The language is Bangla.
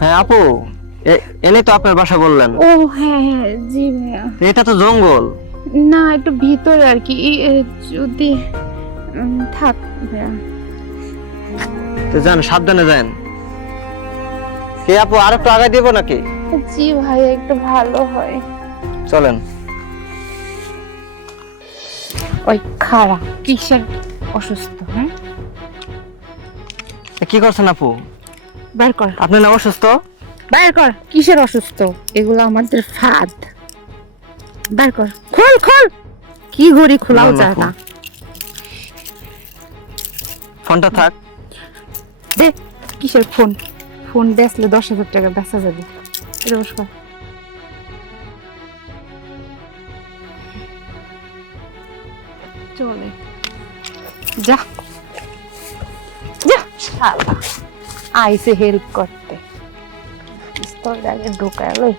হ্যাঁ আপু, এনে তো আপনার বাসা বললেন। ও হ্যাঁ হ্যাঁ জি ভাইয়া। এটা তো জঙ্গল। না একটু ভিতরে আর কি যদি থাক ভাইয়া। তো যান, সাবধানে যান। কে আপু, আর একটু আগায় দিব নাকি? জি ভাইয়া একটু ভালো হয়। চলেন। ওই খাড়া কিসের অসুস্থ? হ্যাঁ কি করছেন আপু? বের কর, আপনি না অসুস্থ? বের কর কিসের অসুস্থ? এগুলো আমাদের ফাঁদ। বের কর, খোল খোল। কি ঘড়ি খোলাও যায় না। ফোনটা থাক। দে। কিসের ফোন? ফোন বেচলে 10,000 টাকা বেচা যাবে। নমস্কার। চলে যা যা শালা আইসে হেল্প করতে। পিস্তল আগে ঢুকায় লই।